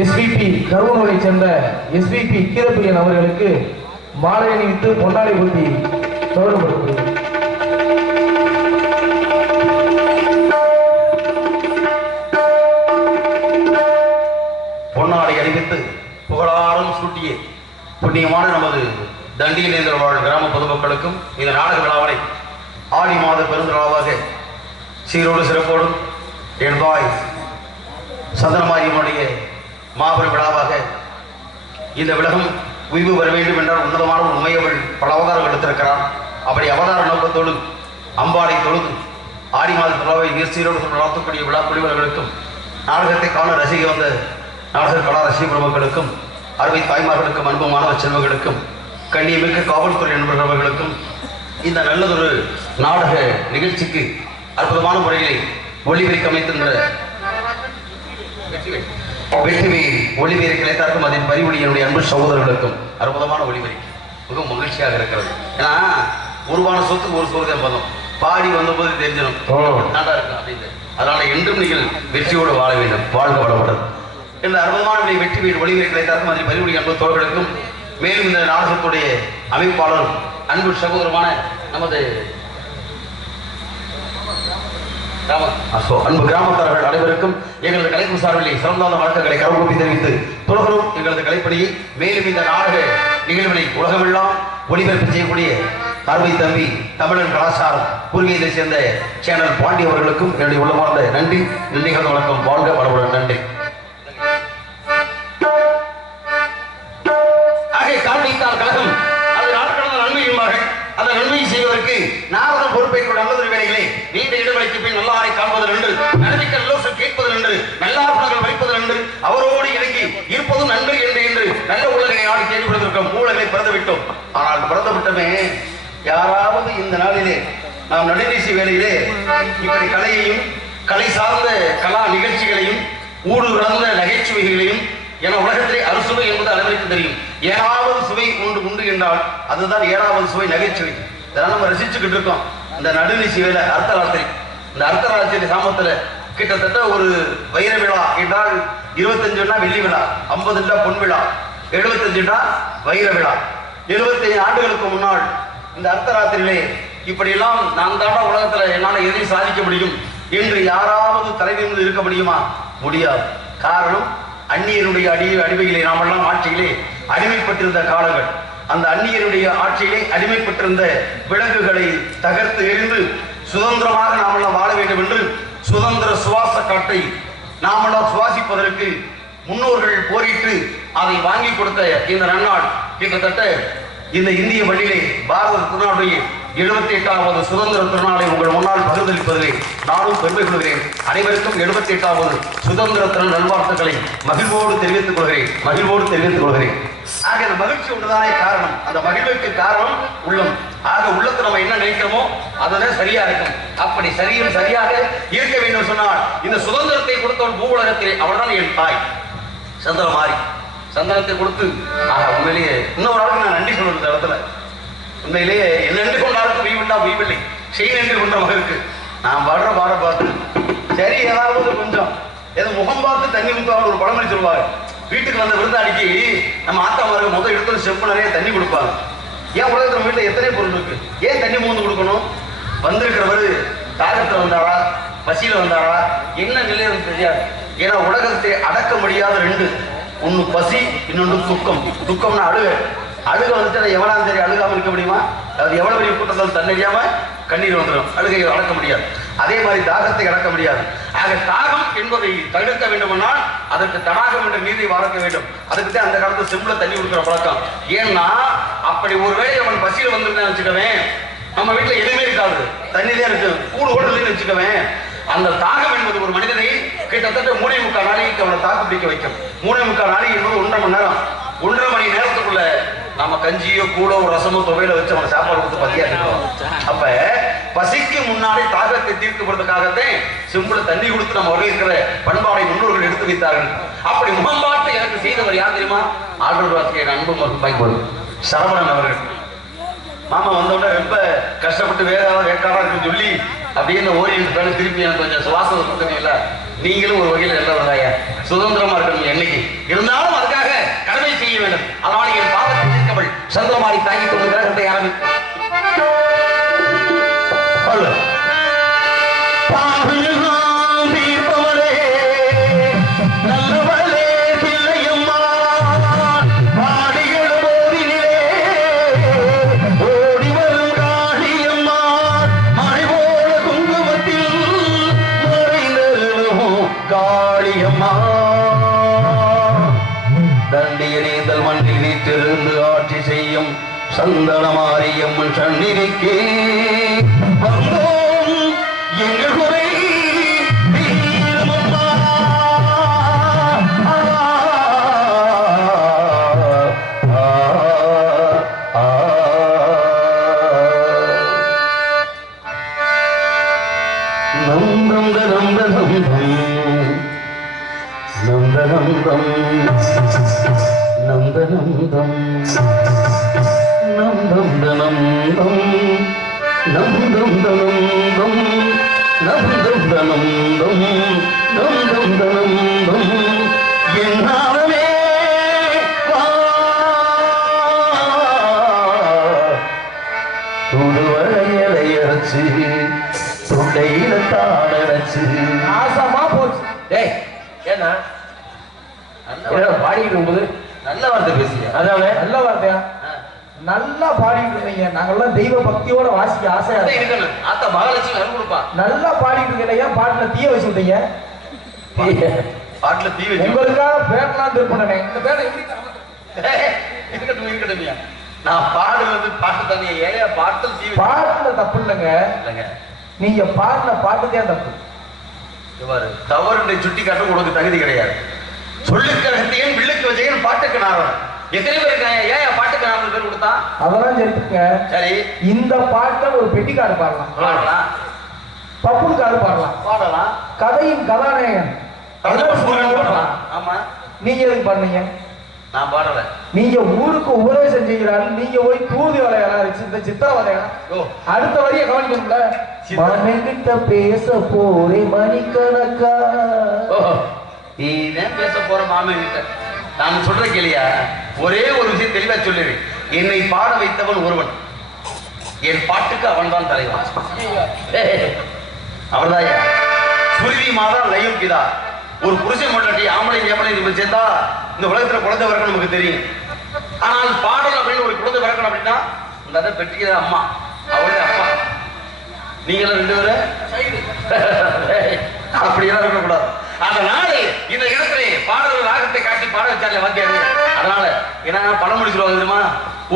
SPB கருவூரைச் சேர்ந்த SPB கீரப்பிரியன் அவர்களுக்கு மாலை அணிவித்து பொன்னாடை ஊட்டி கௌரவப்படுத்துகிறது. பொன்னாடை அணிவித்து புகழாரம் சூட்டிய புண்ணியமான நமது தண்டியநேந்திர வாழ் கிராம பொதுமக்களுக்கும் இந்த நாடக விழாவனை ஆடி மாத பெருந்திராவாக சீரோடு சிறப்போடும் என் பாய் சந்தனமாரியனுடைய மாபெரும் விழாவாக இந்த விலகம் உய்வு பெற வேண்டும் என்றால் உன்னதமான ஒரு உண்மையவள் பல அவதாரம் எடுத்திருக்கிறார். அப்படி அவதார நோக்கத்தோடு அம்பாளை தொழுது ஆடி மாத விழாவை சீரோடு நடத்தக்கூடிய விழா குழுவினர்களுக்கும் நாடகத்தை காண ரசிக வந்த நாடக கலா ரசிக பெருமக்களுக்கும் அறுவை தாய்மார்களுக்கும் அன்பு மாணவ செல்வங்களுக்கும் கண்ணியமிக்க காவல்துறை நண்பர்களுக்கும் இந்த நல்லதொரு நாடக நிகழ்ச்சிக்கு அற்புதமான முறையிலே ஒளிபெருக்க அமைத்திருந்த வெற்றிவே ஒளிபெரு கிடைத்தார்க்கும் அதன் பரிவொழி என்னுடைய அன்பு சகோதரர்களுக்கும் அற்புதமான ஒளிபெரு மிகவும் மகிழ்ச்சியாக இருக்கிறது. ஏன்னா உருவான சொத்துக்கு ஒரு சோதனை பதம் பாடி வந்தபோது தெரிஞ்சிடும் நல்லா இருக்கும் அப்படின்னு. அதனால என்றும் நீங்கள் வெற்றியோடு வாழ வேண்டும், வாழ்க வளப்பட்டது என்ற அற்புதமான வெற்றி வீடு ஒளிபெரு கிடைத்தார்க்கும் அதன் பரிவொழி அன்பு தோழர்களுக்கும் மேலும் இந்த நாடகத்துடைய அமைப்பாளரும் அன்பு சகோதரமான நமது அன்பு கிராமத்தார்கள் அனைவருக்கும் எங்களது கலைப்பு சார்பிலே சிறந்தாத வழக்கங்களை கருவூப்பி தெரிவித்து தொடரும் எங்களது கலைப்பணியை மேலும் இந்த நாடக நிகழ்வினை உலகமெல்லாம் ஒளிபரப்பு செய்யக்கூடிய அருமை தம்பி தமிழன் கலாச்சாரம் பூர்வீகத்தை சேர்ந்த சேனல் பாண்டி அவர்களுக்கும் என்னுடைய உள்ளமார்ந்த நன்றி. நிகழ்ந்த வணக்கம், வாழ்க வளமுடன். நன்றி. காரணித்தால் கழகம் அது நாட்கடந்த நன்மையுமாக அந்த நன்மையை செய்வதற்கு நாரதம் பொறுப்பேற்க நல்லதொரு வேலைகளே நீண்ட இடைவெளிக்கு பின் நல்லாரை காண்பது நன்று, நன்மைக்க நல்லோசல் கேட்பது நன்று, நல்லார்ப்பணங்கள் வைப்பது நன்று, அவரோடு இறங்கி இருப்பதும் நன்று என்று நல்ல உலகை ஆடி தேடி கொடுத்திருக்கோம். மூலங்களை பிறந்துவிட்டோம். ஆனால் பிறந்துவிட்டமே யாராவது இந்த நாளிலே நாம் நடுநிசி வேலையிலே இப்படி கலையையும் கலை சார்ந்த கலா நிகழ்ச்சிகளையும் ஊடு கலந்த நகைச்சுவைகளையும் என உலகத்திலே அறுசுவை என்பது அனைவருக்கும் தெரியும். ஏழாவது சுவை உண்டு என்றால் அதுதான் ஏழாவது சுவை நகைச்சுவை. இதெல்லாம் நம்ம ரசிச்சுக்கிட்டு இருக்கோம். இந்த நடுநிசி வேலை அர்த்தராத்திரி, இந்த அர்த்தராத்திரி சாமத்துல கிட்டத்தட்ட ஒரு வைர விழா என்றால் 25 வெள்ளி விழா, 50 பொன் விழா, 75 வைர விழா. 75 ஆண்டுகளுக்கு முன்னால் இந்த அர்த்தராத்திரியிலே இப்படியெல்லாம் நான் தாண்டா உலகத்துல என்னால் எதையும் சாதிக்க முடியும் என்று யாராவது தலைமையில் இருக்க முடியுமா? முடியாது. காரணம், அந்நியருடைய அடிமையிலே நாமெல்லாம் ஆட்சியிலே அடிமைப்பட்டிருந்த காலங்கள். அந்த அந்நியருடைய ஆட்சியிலே அடிமைப்பட்டிருந்த விலங்குகளை தகர்த்து எறிந்து சுதந்திரமாக நாமெல்லாம் வாழ வேண்டும் என்று சுதந்திர சுவாச காட்டை நாமெல்லாம் சுவாசிப்பதற்கு முன்னோர்கள் போரிட்டு அதை வாங்கி கொடுத்த இந்த நன்னாள் கிட்டத்தட்ட இந்த இந்திய மண்ணிலே பாரத திருநாளுடைய 78வது சுதந்திர திருநாளை உங்கள் முன்னால் பகிர்ந்தளிப்பதிலே நானும் பெருமை கொள்கிறேன். அனைவருக்கும் 78வது சுதந்திர தின நல்வாழ்த்துக்களை மகிழ்வோடு தெரிவித்துக் கொள்கிறேன். ஆக இந்த மகிழ்ச்சி ஒன்றுதானே காரணம். அந்த மகிழ்வுக்கு காரணம் உள்ளம். ஆக உள்ளத்தை நம்ம என்ன நினைக்கிறோமோ அதுதான் சரியா இருக்கும். அப்படி சரியாக இருக்க வேண்டும் சொன்னால் இந்த சுதந்திரத்தை கொடுத்தவன் பூ உலகத்திலே அவள்தான் என் தாய் சந்திரமாரி. சந்தனத்தை கொடுத்து உண்மையிலேயே இன்னொரு ஆளுக்கு நான் நன்றி சொல்றது இந்த இடத்துல. உண்மையிலேயே என்ன நன்றி கொண்டாருக்கு உய்வில்லை செய் நன்றி கொண்ட மகருக்கு நான் பாடுற பார்த்து சரி ஏதாவது கொஞ்சம் ஏதோ முகம் பார்த்து தண்ணி ஊற்றுவாங்க. ஒரு பழமொழி சொல்லுவாங்க. வீட்டுக்கு வந்த விருந்தாடிக்கு நம்ம ஆத்தாமாருக்கு முதல் எடுத்து செப்பு நிறைய தண்ணி கொடுப்பாங்க. ஏன் உலகத்துல வீட்டில் எத்தனை பொருள் இருக்கு, ஏன் தண்ணி மூந்து கொடுக்கணும்? வந்திருக்கிறவர் தாகத்தில் வந்தாரா, பசியில வந்தாரா, என்ன நிலையம் தெரியாது. ஏன்னா உலகத்தை அடக்க முடியாத ரெண்டு, ஒன்று பசி, இன்னொன்று துக்கம். துக்கம்னா அழுக வந்துட்டு எவ்வளவு சரி அழுகாம இருக்க முடியுமா? அது எவ்வளவு பெரிய கூட்டத்தால் தண்ணறியாம கண்ணீர் வந்துடும். அழுகையை அடக்க முடியாது. அதே மாதிரி தாகத்தை அடக்க முடியாது. ஆக தாகம் என்பதை தடுக்க வேண்டுமானால் அதற்கு தடாகம் என்ற நீரை வளர்க்க வேண்டும். அதுக்கு தான் அந்த காலத்துல செம்புல தண்ணி கொடுக்குற பழக்கம். ஏன்னா அப்படி ஒருவேளை அவன் பசியில் வந்துருந்தேன்னு வச்சுக்கவேன், நம்ம வீட்டுல எதுவுமே இருக்காது, தண்ணிதான் இருக்கு, கூடு ஓடலன்னு வச்சுக்கவேன். அந்த தாகம் என்பது ஒரு மனிதனை கிட்டத்தட்ட 3.25 நாளைக்கு அவனை தாக்கு பிடிக்க வைக்கும். 3.25 நாளைக்கு என்பது 1.5 மணி நேரம். 1.5 மணி நேரத்துக்குள்ள நம்ம கஞ்சியோ கூடோ ரசமோ துவையில வச்சு அவனை சாப்பாடு கொடுத்து பசியா இருக்கோம். அப்ப பசிக்கு முன்னாடி தாகத்தை தீர்க்கப்படுறதுக்காகத்தான் செம்புல தண்ணி கொடுத்து நம்ம வரவேற்கிற பண்பாடை முன்னோர்கள் எடுத்து வைத்தார்கள். அப்படி முகம் பார்த்து எனக்கு செய்தவர் யார் தெரியுமா? ஆழ்வார் வாசிய அன்பு மகன் சரவணன் அவர்கள். மாமா வந்தோட ரொம்ப கஷ்டப்பட்டு வேகாடா இருக்குன்னு சொல்லி அப்படின்னு ஓரியின் பேரு திருப்பி எனக்கு கொஞ்சம் சுவாசம் கொடுத்தீங்கல்ல, நீங்களும் ஒரு வகையில் நல்லவர்களாயா, சுதந்திரமா இருக்கணும். என்னைக்கு இருந்தாலும் அதுக்காக கடமை செய்ய வேண்டும். அதனால என் பாவத்தை தீர்க்கவள் சந்திரமாரி தாங்கி கொண்டு கிரகத்தை ஆரம்பித்து தண்டியனேதல் மண்ணில் வீட்டிலிருந்து ஆட்சி செய்யும் சந்தனமாரியம்மன் சந்நிதிக்கு வந்தோம் எங்கள் குறை தீருமம்மா. நந்தம் தனம் தனம் நந்தனந்தம் நந்தனந்தம் நந்தம் தனந்தம் நந்தம் தனந்தம் நந்தம் தனந்தம் நந்தம் தனந்தம் என்னாலே துடுவளையலை அரைச்சு தொண்டையில தாடரைச்சு நாசமா போச்சு. டேய் ஏன்னா பாடிட்டு இருக்கும்போது நல்ல வார்த்தை பேசியா? அதாவது நல்ல வார்த்தையா? நல்லா பாடிட்டு இருந்தீங்க. நாங்கெல்லாம் தெய்வ பக்தியோட வாசிக்க ஆசையா இருக்கணும். ஆத்தா மகாலட்சுமி அருள் கொடுப்பா. நல்லா பாடிட்டு இருக்கீங்க. பாட்டுல தீய வச்சு விட்டீங்க. பாட்டுல தீ வச்சு உங்களுக்காக பேட்டெல்லாம் திருப்பினே. இந்த பேட்டை எப்படி இருக்கட்டும் இருக்கட்டும்யா. நான் பாடுறது பாட்டு தானே. ஏன் பாட்டில் தீ பாட்டுல தப்பு இல்லைங்க. நீங்க பாட்டுல பாட்டுக்கே தப்பு. தவறு சுட்டி காட்டும் உனக்கு தகுதி கிடையாது. சொல்லுக்கழகத்தையும் வில்லுக்கு வச்சேன் பாட்டுக்கு நாரம். எத்தனை பேர் இருக்காங்க? ஏன் பாட்டுக்கு நாரம் பேர் கொடுத்தா? அதெல்லாம் சரிங்க. சரி, இந்த பாட்டை ஒரு பெட்டிக்காடு பாடலாம், பாடலாம். பப்புனுக்காடு பாடலாம், பாடலாம். கதையின் கதாநாயகன் பாடலாம். ஆமா, நீங்க எதுக்கு பாடுனீங்க? நான் பாடல. நீங்க ஊருக்கு உபதேசம் செய்கிறாரு, நீங்க போய் தூது வேலையெல்லாம் இந்த சித்திரவதையா அடுத்த வரைய கவனிக்கணும்ல. மனைகிட்ட பேச போரே மணிக்கணக்கா. நீதான் பேச போற மாமன் கிட்ட நான் சொல்ற கேளியா. ஒரே ஒரு விஷயம் தெளிவா சொல்லுறேன். என்னை பாட வைத்தவன் ஒருவன். என் பாட்டுக்கு அவன் தான் தலைவன். அவர்தான் சுருதி மாதா லயம் பிதா. ஒரு புருஷன் மொழி ஆம்பளை ஏமலை சேர்ந்தா இந்த உலகத்துல குழந்தை பிறக்கணும் நமக்கு தெரியும். ஆனால் பாடல் அப்படின்னு ஒரு குழந்தை பிறக்கணும் அப்படின்னா இந்த பெற்றிக்கிற அம்மா, அவளுடைய அப்பா, நீங்களும் ரெண்டு பேரும் அப்படியெல்லாம் இருக்கக்கூடாது. அதனால இந்த இடத்துல பாடல் ராகத்தை காட்டி பாட வச்சாலே வாத்தியாரு. அதனால ஏன்னா பழமொழி சொல்லுவாங்க தெரியுமா,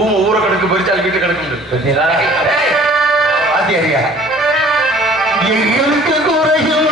ஊம ஊரை கணக்கு பறிச்சால் வீட்டு கணக்கு வாத்தியாரியா. எங்களுக்கு குறையும்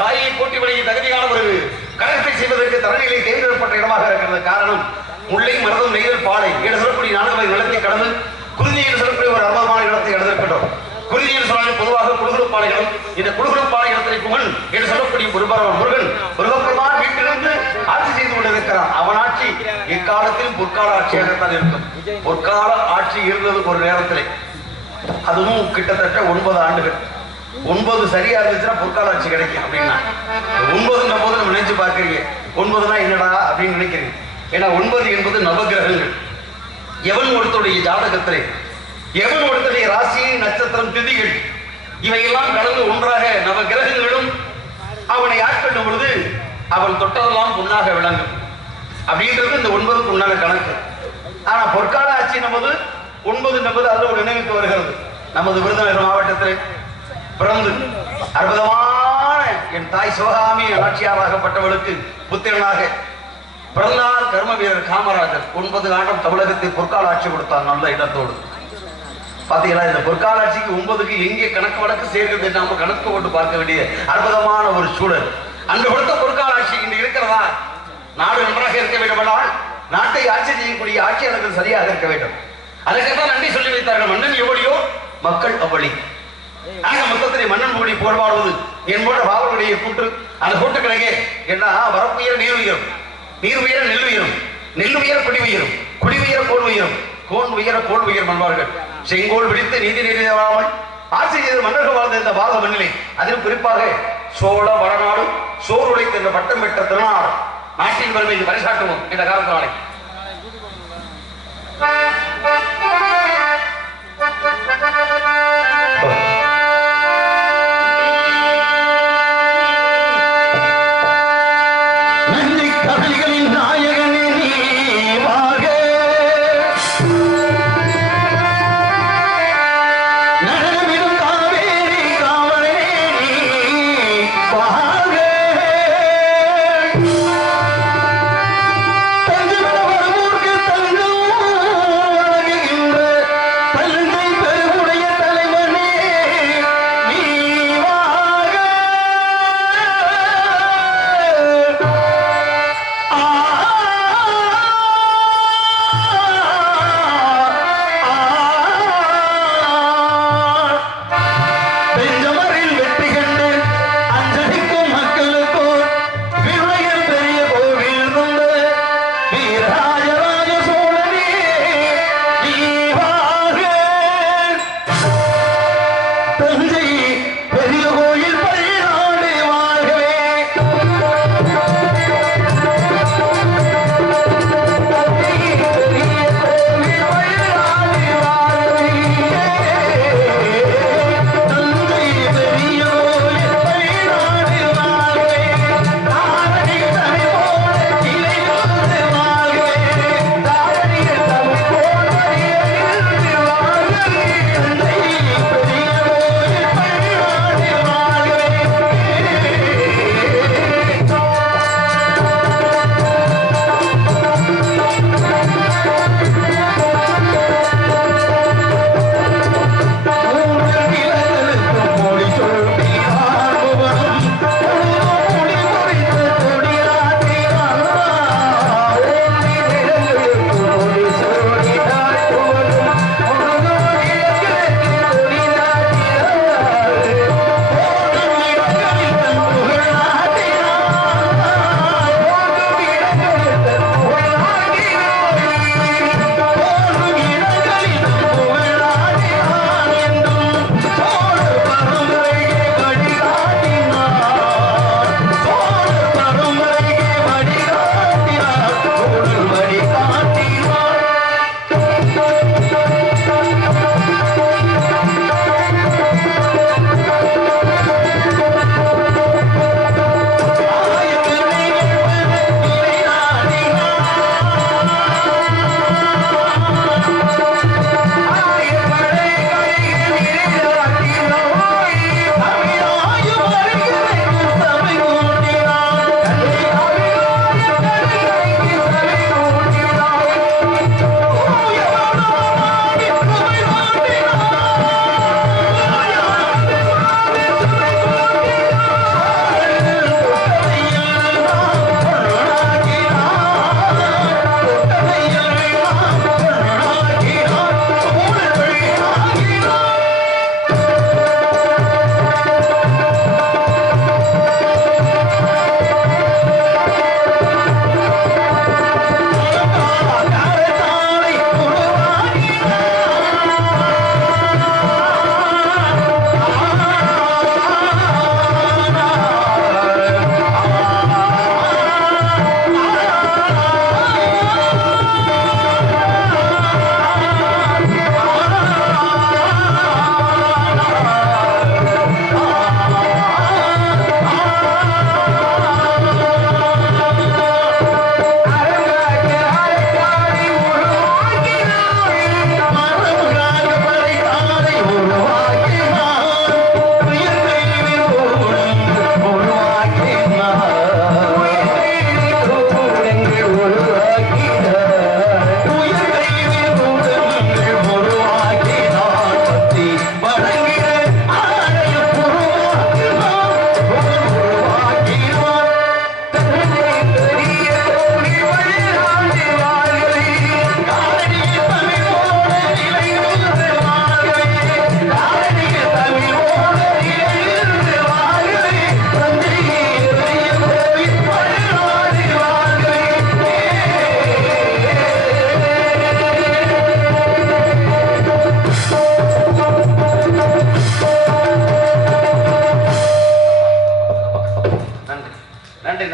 தாயை போட்டி வழங்கி தகுதியான ஒரு கழகத்தை செய்வதற்கு தரணிகளை தேர்ந்தெடுக்கப்பட்ட இடமாக இருக்கிறது. காரணம் முல்லை மருதம் நெய்தல் பாலை என்று சொல்லக்கூடிய 4 வகை நிலத்தை கடந்து குறிஞ்சி என்று சொல்லக்கூடிய ஒரு அற்புதமான இடத்தை கடந்திருக்கின்றோம். குறிஞ்சி என்று சொன்னால் பொதுவாக குடுகுடுப்பாளையம். இந்த குடுகுடுப்பாளைய இடத்திலே குமன் என்று சொல்லக்கூடிய முருகன் முருகப்பெருமான் வீட்டிலிருந்து ஆட்சி செய்து கொண்டிருக்கிறான். அவன் ஆட்சி இக்காலத்திலும் பொற்கால ஆட்சியாகத்தான் இருக்கும். பொற்கால ஆட்சி இருந்தது ஒரு நேரத்திலே, அதுவும் கிட்டத்தட்ட 9 ஆண்டுகள். 9 சரியா இருந்துச்சுன்னா பொற்கால ஆட்சி கிடைக்கும் அப்படின்னா 9 போது நம்ம நினைச்சு பார்க்கறீங்க. 9னா என்னடா அப்படின்னு நினைக்கிறீங்க. ஏன்னா 9 என்பது நவகிரகங்கள். எவன் ஒருத்தருடைய ஜாதகத்திலே எவன் ஒருத்தருடைய ராசி நட்சத்திரம் திதிகள் இவையெல்லாம் கலந்து ஒன்றாக நவகிரகங்களும் அவனை ஆட்கொள்ளும் பொழுது அவன் தொட்டதெல்லாம் பொன்னாக விளங்கும் அப்படின்றது இந்த 9க்கு உண்டான கணக்கு. ஆனா பொற்கால ஆட்சி நமது 9 என்பது அதில் ஒரு நினைவுக்கு வருகிறது. நமது விருதுநகர் மாவட்டத்தில் பிறந்து அற்புதமான என் தாய் சிவகாமி ஆட்சியாளராகப்பட்டவளுக்கு புத்திரனாக பிறந்தார் கர்ம வீரர் காமராஜர். 9 ஆண்டும் தமிழகத்தில் பொற்கால ஆட்சி கொடுத்தார் நல்ல இடத்தோடு. பாத்தீங்களா, இந்த பொற்கால ஆட்சிக்கு 9க்கு எங்கே கணக்கு வழக்கு சேர்க்கிறது நாம கணக்கு போட்டு பார்க்க வேண்டிய அற்புதமான ஒரு சூழல். அன்று கொடுத்த பொற்கால ஆட்சி இன்று இருக்கிறதா? நாடு நன்றாக இருக்க வேண்டுமானால் நாட்டை ஆட்சி செய்யக்கூடிய ஆட்சியாளர்கள் சரியாக இருக்க வேண்டும். அதற்கெல்லாம் நன்றி சொல்லி வைத்தார்கள். மன்னன் எவ்வளியோ மக்கள் அவ்வளி. ஆக மொத்தத்திலே மன்னன் மொழி போர்வாடுவது என் போன்ற பாவனுடைய கூற்று. அந்த கூட்டுக்கிழங்கே என்ன வரப்புயர நீர் உயரும், நீர் உயர நெல் உயரும், நெல் உயர குடி உயரும், குடி உயர கோல் உயரும், கோன் உயர கோல் உயரும் என்பார்கள். செங்கோல் விழித்து நீதி நிறைவாமல் ஆட்சி செய்த மன்னர்கள் வாழ்ந்த இந்த பாரத மண்ணிலே அதிலும் குறிப்பாக சோழ வடநாடு சோறு உடைத்து என்ற பட்டம் பெற்ற திருநாடு நாட்டின் பெருமையை பரிசாட்டுவோம் என்ற காரணத்தினாலே வெற்றி கண்டு அஞ்சலிக்கும்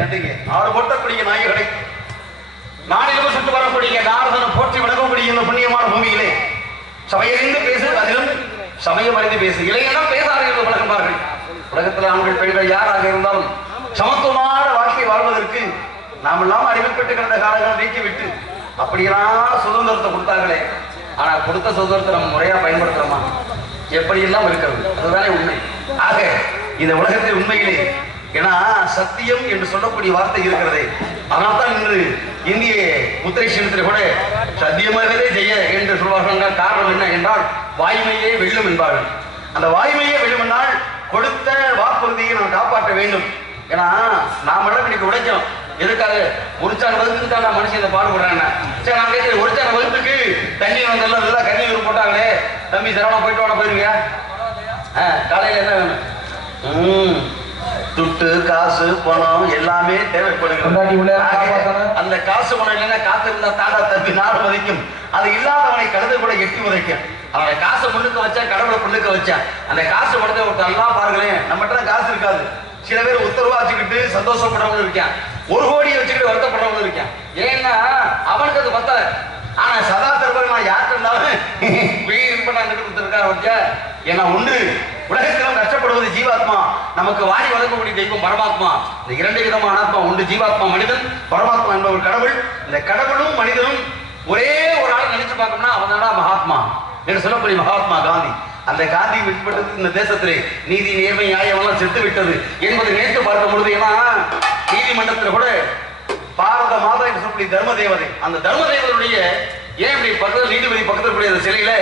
நன்றிங்க. ஆறு போட்டக்கூடிய நாய்களை நாடிலும் சுட்டு வரக்கூடிய நாரதனும் போற்றி வணங்கக்கூடிய இந்த புண்ணியமான பூமியிலே சபையறிந்து பேசு, அதிலும் சமயம் அறிந்து பேசு. இளைஞனம் பேசார்கள் என்று பழகுவார்கள். உலகத்தில் ஆண்கள் பெண்கள் யாராக இருந்தாலும் சமத்துவமான வாழ்க்கை வாழ்வதற்கு நாம் எல்லாம் அறிவிப்பட்டு கிடந்த காலங்கள் நீக்கிவிட்டு அப்படியெல்லாம் சுதந்திரத்தை கொடுத்தார்களே. ஆனா கொடுத்த சுதந்திரத்தை நம்ம முறையா பயன்படுத்துறோமா? எப்படியெல்லாம் இருக்கிறது, அதுதானே உண்மை. ஆக இந்த உலகத்தில் உண்மையிலே ஏன்னா சத்தியம் என்று சொல்லக்கூடிய வார்த்தை இருக்கிறதே. அதனால்தான் இன்று இந்திய முத்திரை சீனத்தில் கூட சத்தியமாகவே செய்ய என்று சொல்வார்கள். காரணம் என்ன என்றால் வாய்மையே வெல்லும் என்பார்கள். அந்த வாய்மையே வெல்லும் என்றால் கொடுத்த வாக்குறுதியை நாம் காப்பாற்ற வேண்டும். ஏன்னா நாமெல்லாம் இன்னைக்கு உடைக்கிறோம். எதுக்காக? ஒருச்சான வகுப்புக்கு தான் மனுஷன் இதை பாடுபடுறாங்க. சரி, நான் கேட்கிறேன், ஒருச்சான வகுப்புக்கு தண்ணி வந்தெல்லாம் நல்லா கண்ணீர் போட்டாங்களே, தம்பி சரவணா போயிட்டு வாட போயிருங்க. காலையில் என்ன வேணும்? துட்டு, காசு, பணம் எல்லாமே தேவைப்படுகிறது. அந்த காசு பணம் இல்லைன்னா காத்து இருந்தா தாண்டா தம்பி நாடு மதிக்கும். அது இல்லாதவனை கழுது கூட எட்டி உதைக்கும். அவனை காசை முன்னுக்கு வச்சா கடவுளை முன்னுக்கு வச்சா அந்த காசு பணத்தை ஒருத்தர் எல்லாம் பாருங்களேன். நம்மகிட்ட காசு இருக்காது. சில பேர் உத்தரவா வச்சுக்கிட்டு சந்தோஷப்படுறவங்க இருக்கான். 1 கோடியை வச்சுக்கிட்டு வருத்தப்படுறவங்க இருக்கான். ஏன்னா அவனுக்கு அது பத்தல. ஆனா சதா தருவார் நான் யாருக்கு இருந்தாலும் வீடு பண்ண கொடுத்துருக்கா. ஏன்னா ஒன்று உலகத்திலும் கஷ்டப்படுவது ஜீவாத்மா, நமக்கு வாரி வழங்கக்கூடிய தெய்வம் பரமாத்மா. இந்த 2 விதமான ஆத்மா உண்டு. ஜீவாத்மா மனிதன், பரமாத்மா என்பவர் கடவுள். இந்த கடவுளும் மனிதனும் ஒரே ஒரு ஆள் நினைச்சு பார்க்கணும்னா அவன் தான் மகாத்மா என்று சொல்லக்கூடிய மகாத்மா காந்தி. அந்த காந்தி விட்டுப்பட்டது இந்த தேசத்திலே நீதி, நேர்மை, நியாயம் செத்து விட்டது என்பதை நேற்று பார்க்கும் பொழுது, ஏன்னா நீதிமன்றத்தில் கூட பாரத மாதா என்று சொல்லக்கூடிய தர்ம தேவதை, அந்த தர்ம தேவதையுடைய ஏன் இப்படி பக்கத்தில் நீதிபதி பக்கத்தில் கூடிய அந்த சிலையில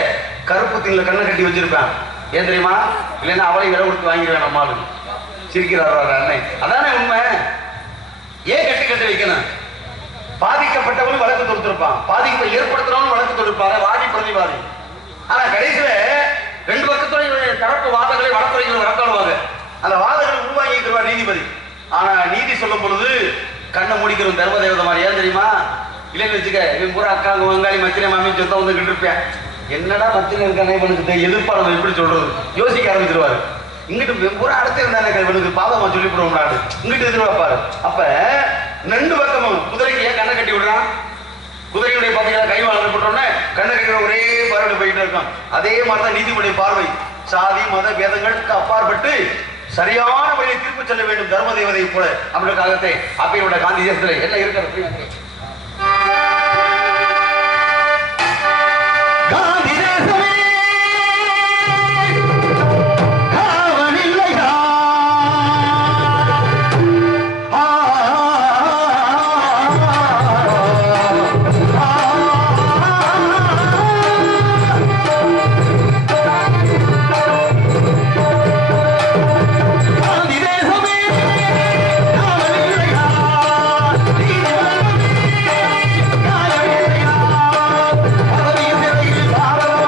கருப்பு திங்களை கண்ணை கட்டி வச்சிருப்பான். ஏன் தெரியுமா? இல்லைன்னா அவளை விலை கொடுத்து வாங்கிடுவேன் நம்மாலு. சிரிக்கிறார் அன்னை. அதானே உண்மை. ஏன் கட்டி வைக்கணும்? பாதிக்கப்பட்டவனும் வழக்கு தொடுத்திருப்பான், பாதிப்பை ஏற்படுத்துறவனும் வழக்கு தொடுப்பாரு, வாதி பிரதிவாதி. ஆனா கடைசியில 2 பக்கத்துடைய தரப்பு வாதங்களை வழக்குரைகள் வழக்காடுவாங்க. அந்த வாதங்களை உருவாக்கிடுவார் நீதிபதி. ஆனா நீதி சொல்லும் பொழுது கண்ணை முடிக்கிறோம் தர்ம தேவதை மாதிரி. ஏன் தெரியுமா? இல்லைன்னு வச்சுக்க, இவன் பூரா அக்காங்க வங்காளி மச்சினை மாமி சொத்தம் வந்துகிட்டு இருப்பேன். என்னடா மச்சினை இருக்கானே இவனுக்கு எதிர்ப்பா நம்ம எப்படி சொல்றது யோசிக்க ஆரம்பிச்சிருவாரு. இங்கிட்டு பூரா அடுத்து இருந்தானே இவனுக்கு பாதமா சொல்லிவிடுவோம் நாடு இங்கிட்டு எதிர்பார்ப்பாரு. அப்ப 2 பக்கமும் குதிரைக்கு ஏன் கண்ணை கட்டி விடுறான்? குதிரையுடைய பார்த்தீங்கன்னா கைவாளர் போட்டோன்னே கண்ணை கட்டி ஒரே பார்வை போயிட்டு இருக்கான். அதே மாதிரிதான் நீதிபதியுடைய பார்வை. சாதி மத வேதங்களுக்கு அப்பாற்பட்டு சரியான வழியை தீர்ப்பு சொல்ல வேண்டும் தர்ம தேவதை போல. அவனுக்காகத்தே அப்பையோட காந்தி தேசத்துல எல்லாம் இருக்கிற காந்தி தேசமே பாரத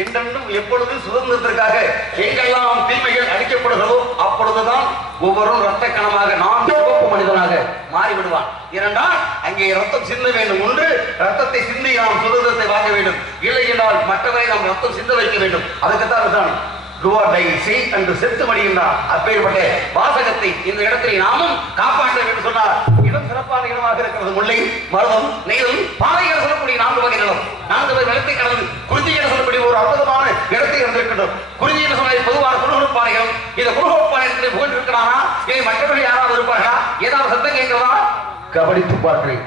என்றென்றும் எப்பொழுது சுதந்திரத்திற்காக எங்கெல்லாம் தீமைகள் அளிக்கப்படுகிறதோ அப்பொழுதுதான் ஒவ்வொருவரும் இரத்த கணமாக நான் சிவப்பு மனிதனாக மாறிவிடுவான். இரண்டால் அங்கே ரத்தம் சிந்த வேண்டும். ஒன்று ரத்தத்தை சிந்தி நாம் சுதந்திரத்தை வாங்க வேண்டும். இல்லை என்றால் மற்றவரை நாம் ரத்தம் சிந்த வைக்க வேண்டும். அதுக்குத்தான் என்று செத்து மடிகின்றார். அப்பேற்பட்ட வாசகத்தை இந்த இடத்திலே நாமும் காப்பாற்ற வேண்டும் சொன்னார். இடம் சிறப்பான இடமாக இருக்கிறது. முல்லை, மருதம், நெய்தல், பாறைகள் சொல்லக்கூடிய 4 வகை நிலம். 4 வகை நிலத்தை கடந்து குறிஞ்சி என்று சொல்லக்கூடிய ஒரு அற்புதமான இடத்தை இருந்திருக்கின்றோம். குறிஞ்சி என்று சொன்ன பொதுவான குறுகுறு பாறைகள். இந்த குறுகுறு பாறையத்திலே புகழ்ந்திருக்கிறானா? இதை மற்றவர்கள் யாராவது இருப்பார்களா? ஏதாவது சத்தம் கேட்கிறதா? கவனித்து பார்க்கிறேன்.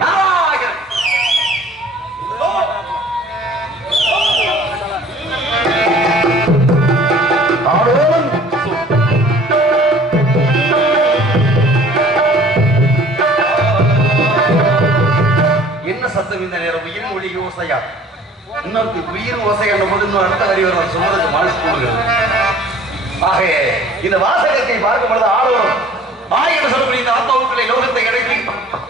என்ன சத்தம் இந்த நேரம்? உயிர் மொழி ஓசையா? இன்னொரு உயிர் ஓசை என்ற போது இன்னும் அடுத்த வரி வருவார் சொல்றதுக்கு மனசு கூடுகிறது. ஆக இந்த வாசகத்தை பார்க்கும் பொழுது ஆளுநர் ஆய் என்று சொல்லக்கூடிய இந்த ஆத்மாவுக்களை லோகத்தை அடக்கி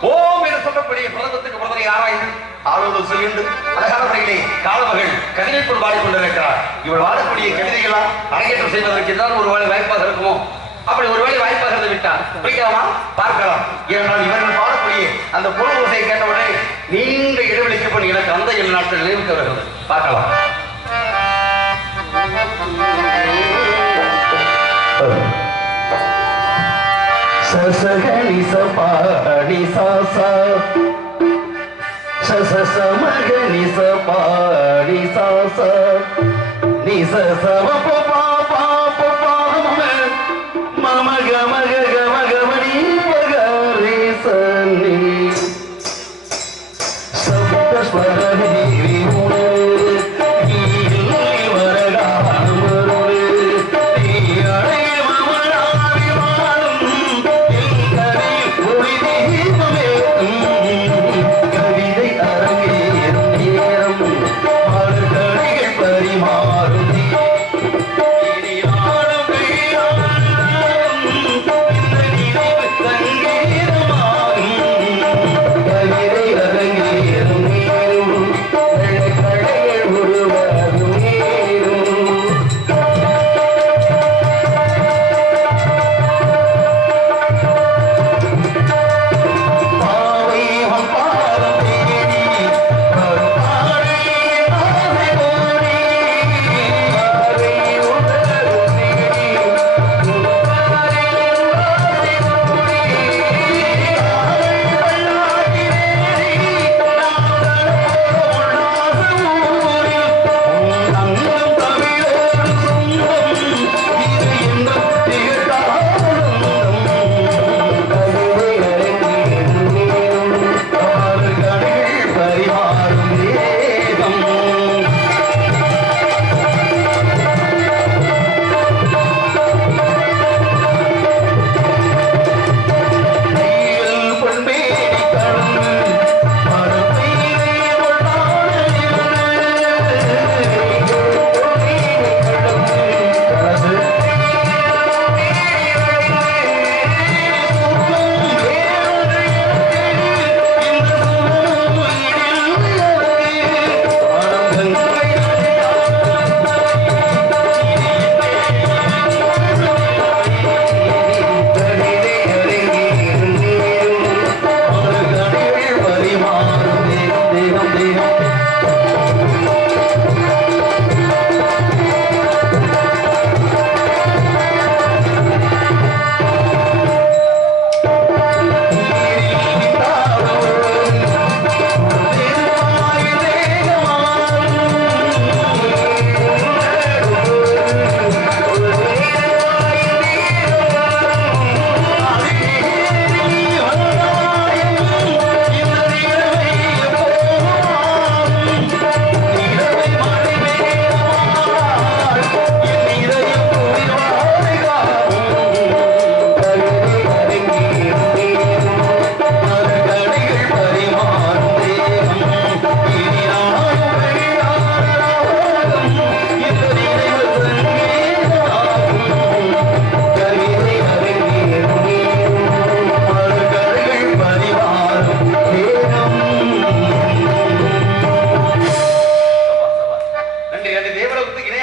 ஓம் என்று சொல்லக்கூடிய பிரதமத்துக்கு பிரதனை ஆராய்ந்து ஆளுநர் சொல்லிண்டு அழகான முறையிலே காலமகள் கவிதைக்குள் பாடிக்கொண்டிருக்கிறார். இவள் வாழக்கூடிய கவிதைகளால் அரங்கேற்றம் செய்வதற்கு தான் ஒரு வேலை வாய்ப்பாக இருக்குமோ? அப்படி ஒருவேளை வாய்ப்பாக இருந்து விட்டார். பிடிக்காமா? பார்க்கலாம். ஏனென்றால் இவர்கள் பாடக்கூடிய அந்த பொருள் ஓசையை கேட்டவுடனே நீண்ட இடைவெளிக்கு பண்ணி எனக்கு அந்த 7 நாட்கள் நினைவுக்கு வருகிறது. பார்க்கலாம். சசகணி சபாணி சாசா சசமகணி சபாணி சாசா நீ சசம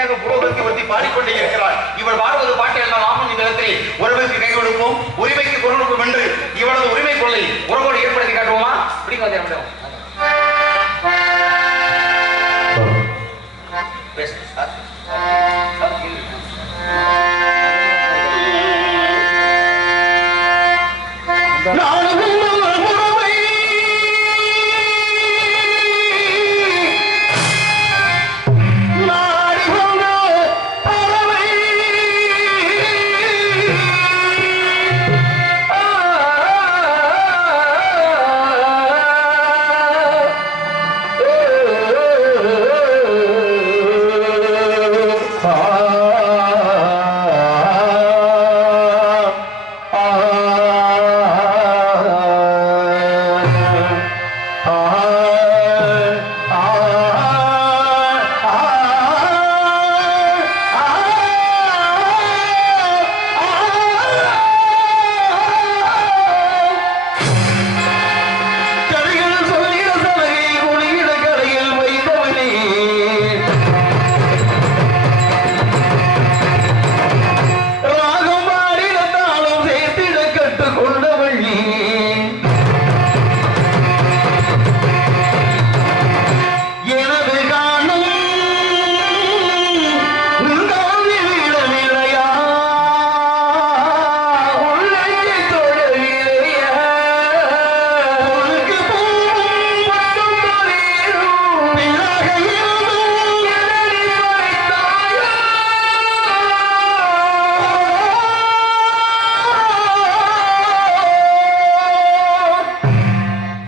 இணையாக புரோகத்தை ஒத்தி பாடிக்கொண்டே இருக்கிறார். இவள் பாடுவது பாட்டை எல்லாம் நாமும் இந்த இடத்திலே ஒருவருக்கு கை கொடுப்போம், உரிமைக்கு குரல் கொடுப்போம் என்று இவளது உரிமை கொள்ளை உறவோடு ஏற்படுத்தி காட்டுவோமா? பிடிக்கும்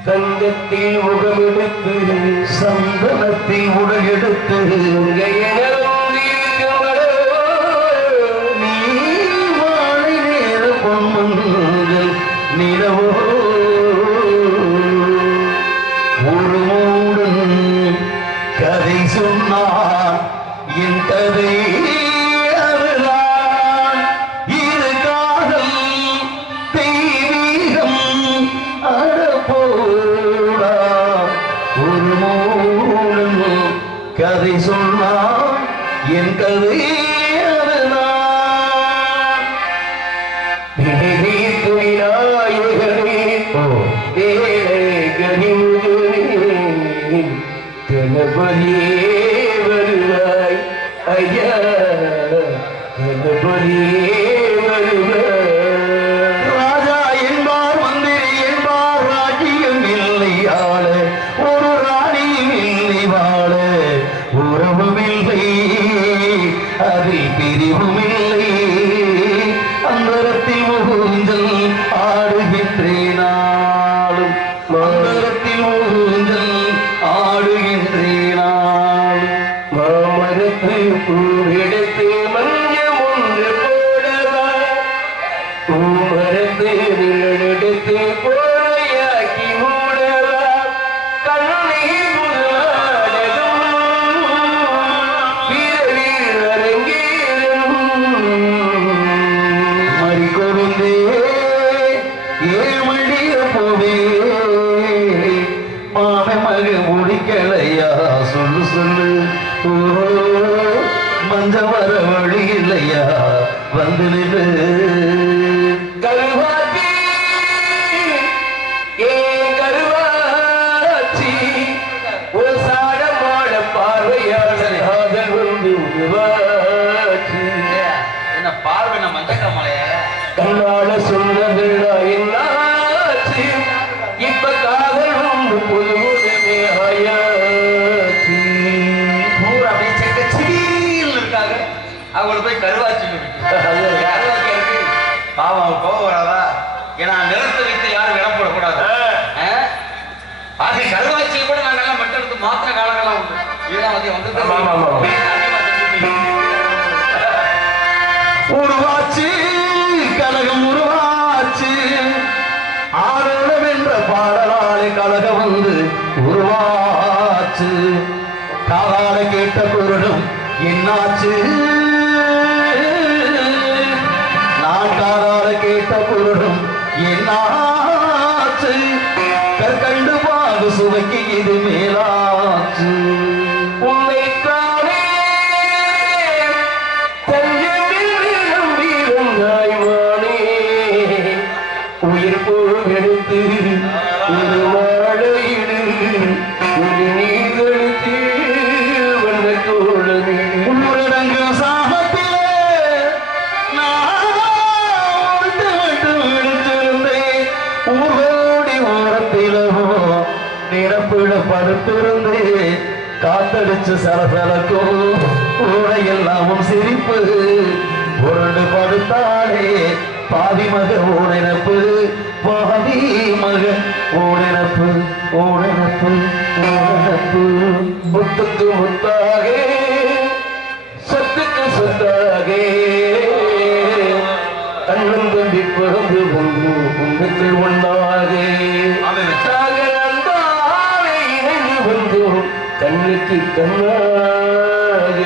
சங்கத்தில் முகமெடுத்து சந்தனத்தில் உடலெடுத்து நீ வாழை நேர பொன்மங்கள் நிலவோ ஒரு மூடன் கதை சொன்னான் என் கதை கதை சொன்னான் என் கதை கணபதியே வருவாய் ஐயா கணபதியே வருவாய். ராஜா என்பார் மந்திரி என்பார் ராஜ்யம் இல்லை ஆள ஒரு ராணியும் இல்லை வாழ உறவுமில்லை அதில் பிரிவுமில்லை அந்தரத்தில் ஊஞ்சல் ஆடுகின்றேனாலும் அந்தரத்தில் ஊஞ்சல் ஆடுகின்றேனாலும் மாமரத்து பூவெடுத்து மஞ்சள் ஒன்று போடவா பூமரத்து எடுத்து போழையாக்கி மூடவா கண்ணீர் முடிக்கலையா சொல்லு சொல்லு மஞ்ச வர வழி இல்லையா வந்து நின்று கருவாச்சி ஏன் கருவாச்சி ஒரு சாடமாட பார்வையாளர் காதல் வந்து உருவாச்சு. என்ன பார்வை நம்ம மஞ்ச கமலைய கண்ணால சொன்னதுடா என்னாச்சு இப்ப காதல் வந்து புது புதுமே ஆயாச்சு. பூரா அப்படியே செக்க சீல் இருக்காங்க. அவங்கள போய் கருவாச்சி கருவாச்சி இருக்கு பாவம் கோவம் வராதா? ஏன்னா நிலத்தை வைத்து யாரும் இடம் போடக்கூடாது. ஆகிய கருவாச்சியை கூட நாங்கெல்லாம் மட்டும் எடுத்து மாத்திர காலங்கள்லாம் உண்டு. இதெல்லாம் வந்து உருவாச்சு கழகம் உருவாச்சு ஆரணம் என்ற பாடலாளை கழகம் வந்து உருவாச்சு. காதால கேட்ட குரலும் என்னாச்சு நான் காதால கேட்ட குரலும் என்னாச்சு கற்கண்டு பாகு சுவைக்கு இது மேலாச்சு. உன்னை தானே காத்தடிச்சு சலசலக்கும் ஊரையெல்லாமும் சிரிப்பு உருண்டு படுத்தாலே பாதி மக ஊனப்பு பாதி மக ஊனப்பு ஊனப்பு ஊனப்பு முத்துக்கு முத்தாக சொத்துக்கு சொத்தாக கண்ணும் தம்பி பிறந்து உண்டுக்கு ஒன்றாக நந்தாவை இணைந்து வந்தோம் கண்ணுக்கு கண்ணாக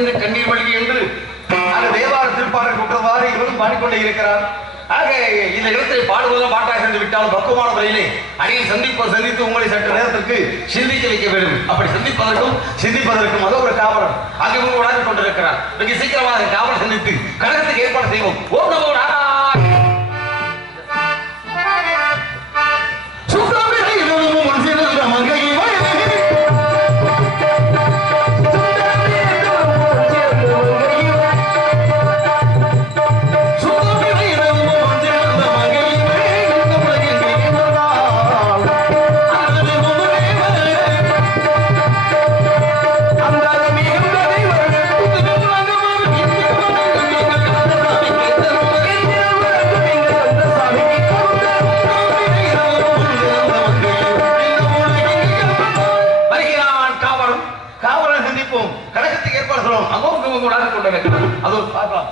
சிந்து கண்ணீர் மல்கி என்று அந்த தேவார திருப்பாடல் கூட்டவாறு இவரும் பாடிக்கொண்டே இருக்கிறார். ஆக இந்த இடத்தில் பாடுவதும் பாட்டாக சென்று விட்டாலும் பக்குவமான முறையிலே அடியில் சந்தித்து உங்களை சற்று நேரத்திற்கு சிந்திக்க வைக்க வேண்டும். அப்படி சிந்திப்பதற்கும் அது ஒரு காவலன் அங்கே உருவாக்கி கொண்டிருக்கிறார். மிக சீக்கிரமாக காவல் சந்தித்து கழகத்துக்கு ஏற்பாடு செய்வோம். ஓம் நமோ நாராயணாய. அது பார்க்கலாம்.